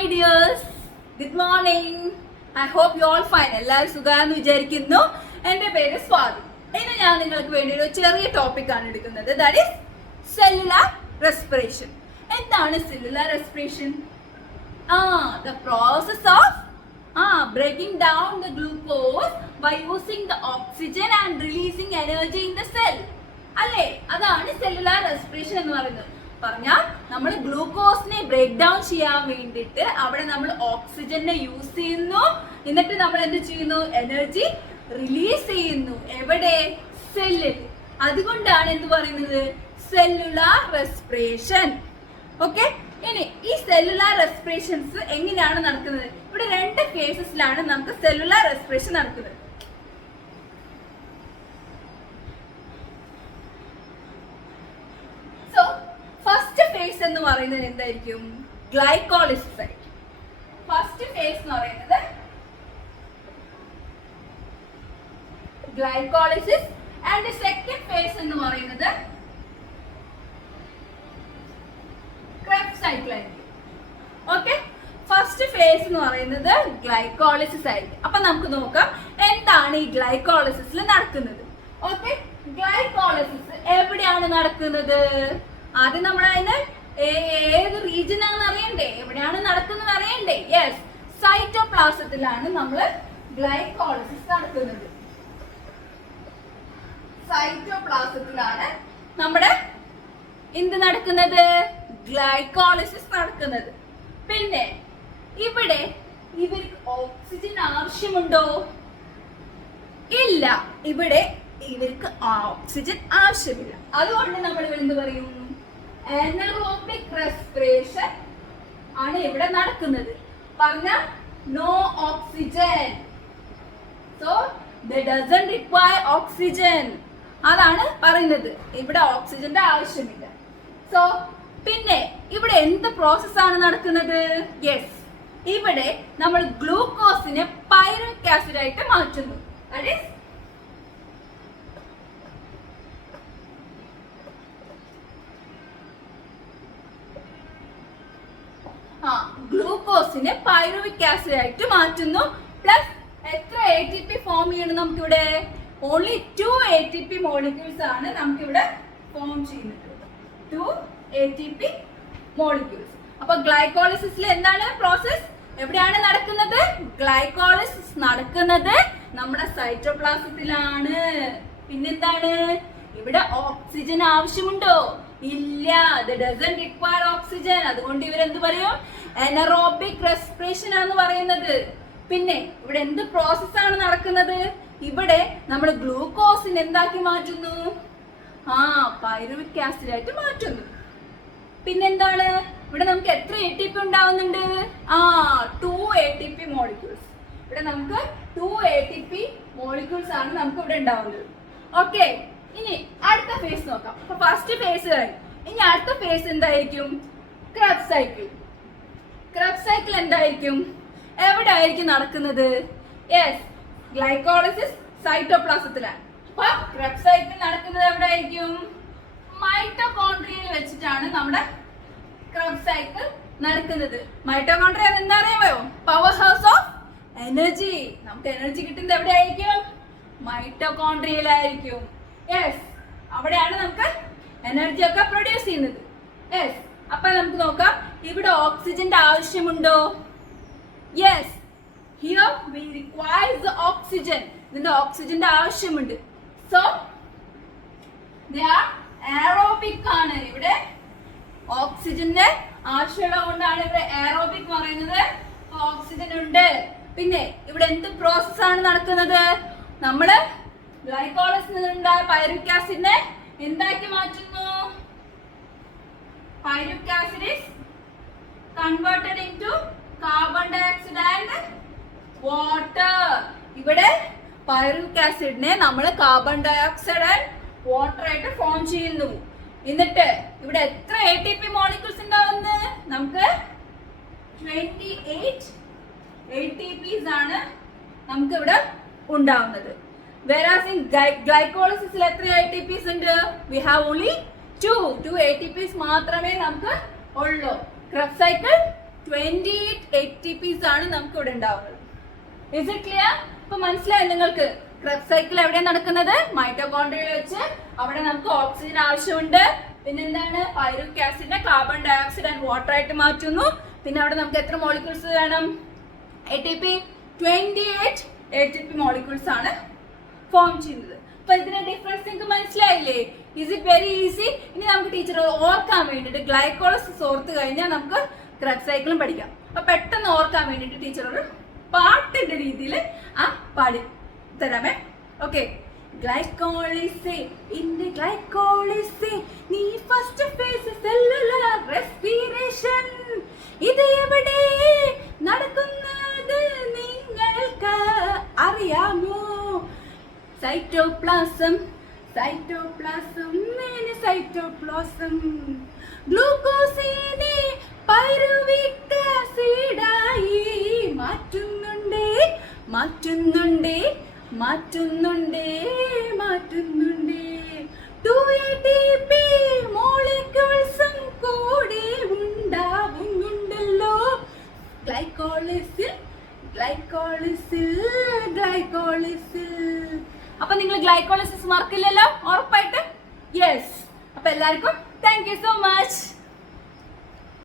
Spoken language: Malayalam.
Hi dears, good morning. I hope you all fine. എല്ലാവരും സുഖാന്ന് വിചാരിക്കുന്നു. എൻ്റെ പേര് സ്വാതി. ഇന്ന് ഞാൻ നിങ്ങൾക്ക് വേണ്ടി ഒരു ചെറിയ ടോപ്പിക് ആണ് എടുക്കുന്നത്. That is cellular respiration. എന്താണ് cellular respiration? The process of breaking down the glucose by using the oxygen and releasing energy in the cell. അല്ലേ, അതാണ് cellular respiration എന്ന് പറയുന്നത്. പറഞ്ഞാൽ നമ്മൾ ഗ്ലൂക്കോസിനെ ബ്രേക്ക് ഡൗൺ ചെയ്യാൻ വേണ്ടിയിട്ട് അവിടെ നമ്മൾ ഓക്സിജനെ യൂസ് ചെയ്യുന്നു, എന്നിട്ട് നമ്മൾ എന്ത് ചെയ്യുന്നു, എനർജി റിലീസ് ചെയ്യുന്നു. എവിടെ? സെല്ലിൽ. അതുകൊണ്ടാണ് എന്ത് പറയുന്നത്, സെല്ലുലാർ റെസ്പിറേഷൻ. ഓക്കെ, ഇനി ഈ സെല്ലുലാർ റെസ്പിറേഷൻസ് എങ്ങനെയാണ് നടക്കുന്നത്? ഇവിടെ രണ്ട് കേസസിലാണ് നമുക്ക് സെല്ലുലാർ റെസ്പിറേഷൻ നടക്കുന്നത്. ഫസ്റ്റ് ഫേസ് എന്ന് പറയുന്നത് എന്തായിരിക്കും? ഗ്ലൈക്കോളിസിസ് ആയിരിക്കും. ഫസ്റ്റ് ഫേസ് എന്ന് പറയുന്നത് ഗ്ലൈക്കോളിസിസ് ആൻഡ് സെക്കൻഡ് ഫേസ് എന്ന് പറയുന്നത് ക്രെബ്സ് സൈക്കിൾ ആയിരിക്കും. ഓക്കെ, ഫസ്റ്റ് ഫേസ് എന്ന് പറയുന്നത് ഗ്ലൈക്കോളിസിസ് ആയിരിക്കും. അപ്പൊ നമുക്ക് നോക്കാം എന്താണ് ഈ ഗ്ലൈക്കോളിസിസിൽ നടക്കുന്നത്. ഓക്കെ, ഗ്ലൈക്കോളിസിസ് എവിടെയാണ് നടക്കുന്നത്? ആദ്യം നമ്മൾ അതിന് ഏത് റീജിയൻ ആണെന്ന് അറിയണ്ടേ, എവിടെയാണ് നടക്കുന്നത് അറിയണ്ടേ? യെസ്, സൈറ്റോപ്ലാസത്തിലാണ് നമ്മൾ ഗ്ലൈക്കോളിസിസ് നടക്കുന്നത്. സൈറ്റോപ്ലാസത്തിലാണ് നമ്മുടെ എന്ത് നടക്കുന്നത്? ഗ്ലൈക്കോളിസിസ് നടക്കുന്നത്. പിന്നെ ഇവിടെ ഇവർക്ക് ഓക്സിജൻ ആവശ്യമുണ്ടോ? ഇല്ല, ഇവിടെ ഇവർക്ക് ഓക്സിജൻ ആവശ്യമില്ല. അതുകൊണ്ട് നമ്മൾ എന്ത് പറയും? എനറോബിക് റെസ്പിറേഷൻ ആണ് ഇവിടെ നടക്കുന്നത്. പറഞ്ഞ no oxygen, so they doesn't require oxygen. അതാണ് പറയുന്നത്, ഇവിടെ ഓക്സിജന്റെ ആവശ്യമില്ല. സോ പിന്നെ ഇവിടെ എന്ത് പ്രോസസ് ആണ് നടക്കുന്നത്? യെസ്, ഇവിടെ നമ്മൾ ഗ്ലൂക്കോസിനെ പൈറുവിക് ആസിഡ് ആയിട്ട് മാറ്റുന്നു. ദാറ്റ് ഈസ് ഗ്ലൂക്കോസിനെ പൈറുവിക് ആസിഡ് ആയിട്ട് മാറ്റുന്നു. പ്ലസ് എത്ര ATP ഫോം ചെയ്യണം നമുക്കിവിടെ? ഓൺലി 2 ATP മോളിക്യൂൾസ് ആണ് നമുക്കിവിടെ ഫോം ചെയ്യുന്നത്. 2 ATP മോളിക്യൂൾസ്. അപ്പൊ ഗ്ലൈക്കോളിസിസിൽ എന്താണ് പ്രോസസ്? എവിടെയാണ് നടക്കുന്നത്? ഗ്ലൈക്കോളിസിസ് നടക്കുന്നത് നമ്മുടെ സൈറ്റോപ്ലാസത്തിലാണ്. പിന്നെന്താണ്, ഇവിടെ ഓക്സിജൻ ആവശ്യമുണ്ടോ? ഇല്ല, it doesn't require oxygen. അതുകൊണ്ട് ഇവരെന്ത് പറയും? എനറോബിക് റെസ്പിറേഷൻ ആണ് പറയുന്നത്. പിന്നെ ഇവിടെ എന്ത് പ്രോസസ് ആണ് നടക്കുന്നത്? ഇവിടെ നമ്മൾ ഗ്ലൂക്കോസിനെ എന്താക്കി മാറ്റുന്നു? പൈറുവിക് ആസിഡ് ആയിട്ട് മാറ്റുന്നു. പിന്നെന്താണ്, ഇവിടെ നമുക്ക് എത്ര ATP ഉണ്ടാവുന്നുണ്ട്? 2 ATP മോളിക്യൂൾസ്. ഇവിടെ നമുക്ക് 2 ATP മോളിക്യൂൾസ് ആണ് നമുക്ക് ഇവിടെ ഉണ്ടാവുന്നത്. ഓക്കെ, ഇനി അടുത്ത ഫേസ് നോക്കാം. അപ്പൊ ഫസ്റ്റ് ഫേസ് കഴിഞ്ഞു. ഇനി അടുത്ത ഫേസ് എന്തായിരിക്കും? Krebs cycle. ക്രെബ്സ് സൈക്കിൾ എന്തായിരിക്കും? എവിടെ ആയിരിക്കും നടക്കുന്നത്? യെസ്, ഗ്ലൈക്കോളിസിസ് സൈറ്റോപ്ലാസത്തിലാണ്. അപ്പൊ ക്രെബ്സ് സൈക്കിൾ നടക്കുന്നത് എവിടെ ആയിരിക്കും? മൈറ്റോകോൺട്രിയയിൽ വെച്ചിട്ടാണ് നമ്മുടെ ക്രെബ്സ് സൈക്കിൾ നടക്കുന്നത്. മൈറ്റോകോൺട്രിയ എന്താ അറിയാമോ? Power house of energy. നമുക്ക് എനർജി കിട്ടുന്നത് എവിടെ ആയിരിക്കും? മൈറ്റോകോൺട്രിയയിലായിരിക്കും. യെസ്, അവിടെയാണ് നമുക്ക് എനർജി ഒക്കെ പ്രൊഡ്യൂസ് ചെയ്യുന്നത്. യെസ്, അപ്പൊ നമുക്ക് നോക്കാം ഇവിടെ ഓക്സിജന്റെ ആവശ്യമുണ്ടോ? Yes, here we requires the oxygen. ഇതിന്റെ ഓക്സിജന്റെ ആവശ്യമുണ്ട്. സോ ദേ ആർ എയറോബിക് ആണ്. ഇവിടെ ഓക്സിജന്റെ ആവശ്യമുള്ളത് കൊണ്ടാണ് ഇവിടെ എയറോബിക് പറയുന്നത്. ഓക്സിജൻ ഉണ്ട്. പിന്നെ ഇവിടെ എന്ത് പ്രോസസ് ആണ് നടക്കുന്നത്? നമ്മള് ഗ്ലൈക്കോളിസിൽ നിന്നുണ്ടായ പൈറുവിക് ആസിഡിനെ എന്താക്കി മാറ്റുന്നു? Pyruvic acid is converted into carbon dioxide and water. ഇവിടെ പൈറുവിക് ആസിഡിനെ നമ്മൾ കാർബൺ ഡയോക്സൈഡ് ആൻഡ് വാട്ടർ ആയിട്ട് ഫോം ചെയ്യുന്നു. എന്നിട്ട് ഇവിടെ എത്ര ATP മോളിക്യൂൾസ് ഉണ്ടാവുന്നത്? നമുക്ക് 28 ATPs ആണ് നമുക്ക് ഇവിടെ ഉണ്ടാവുന്നത്. Whereas in glycolysis എത്ര ATPs ഉണ്ട്? We have only 2 ATPs മാത്രമേ നമുക്ക് ഉള്ളൂ. ക്രെബ്സ് സൈക്കിൾ 28 ATPs ആണ് നമുക്ക് ഇവിടെ ഉണ്ടാവുന്നത്. Is it clear? ഇപ്പൊ മനസ്സിലായി നിങ്ങൾക്ക്? ക്രെബ്സ് സൈക്കിൾ എവിടെയാണ് നടക്കുന്നത്? മൈറ്റോകോൺഡ്രിയയിൽ വെച്ച്. അവിടെ നമുക്ക് ഓക്സിജൻ ആവശ്യമുണ്ട്. പിന്നെ എന്താണ്? പൈറുവിക് ആസിഡിനെ കാർബൺ ഡയോക്സൈഡ് ആൻഡ് വാട്ടർ ആയിട്ട് മാറ്റുന്നു. പിന്നെ അവിടെ നമുക്ക് എത്ര മോളിക്യൂൾസ് വേണം? ATP 28 ATP മോളിക്യൂൾസ് ആണ് ഫോം ചെയ്യുന്നത്. അപ്പൊ ഇതിന്റെ ഡിഫറൻസ് നിങ്ങൾക്ക് മനസ്സിലായില്ലേ? Is it very easy? ഇനി നമുക്ക് ടീച്ചർ ഓർക്കാൻ വേണ്ടിയിട്ട് ഗ്ലൈക്കോളിസിസ് ഓർത്ത് കഴിഞ്ഞാൽ നമുക്ക് ക്രെബ്സ് സൈക്കിളും പഠിക്കാം. അപ്പൊ പെട്ടെന്ന് ഓർക്കാൻ വേണ്ടിയിട്ട് ടീച്ചർ ഒരു പാട്ടിന്റെ രീതിയിൽ പാടി തരാമേ. ഓക്കെ. ഗ്ലൈക്കോളിസ് ഇന്റെ ഗ്ലൈക്കോളിസ് നീ ഫസ്റ്റ് ഫേസ് സെല്ലുലാർ റെസ്പിറേഷൻ ഇത് എവിടെ നടക്കുന്നത് നിങ്ങൾക്ക് അറിയാമോ? സൈറ്റോപ്ലാസം സൈറ്റോപ്ലാസം സൈറ്റോപ്ലാസം ഗ്ലൂക്കോസിനെ പൈറുവിക് ആസിഡായി മാറ്റുന്നുണ്ട് മാറ്റുന്നുണ്ട് മാറ്റുന്നുണ്ട് മാറ്റുന്നുണ്ട് 2 ATP മോളിക്യൂൾസും കൂടി ഉണ്ടാവുന്നുണ്ടല്ലോ ഗ്ലൈക്കോളിസിൽ ഗ്ലൈക്കോളിസിൽ ഗ്ലൈക്കോളിസിൽ. അപ്പൊ നിങ്ങൾ ഗ്ലൈക്കോളിസിസ് മറക്കില്ലല്ലോ ഉറപ്പായിട്ട്? യെസ്. അപ്പൊ എല്ലാവർക്കും താങ്ക് യു സോ മച്ച്.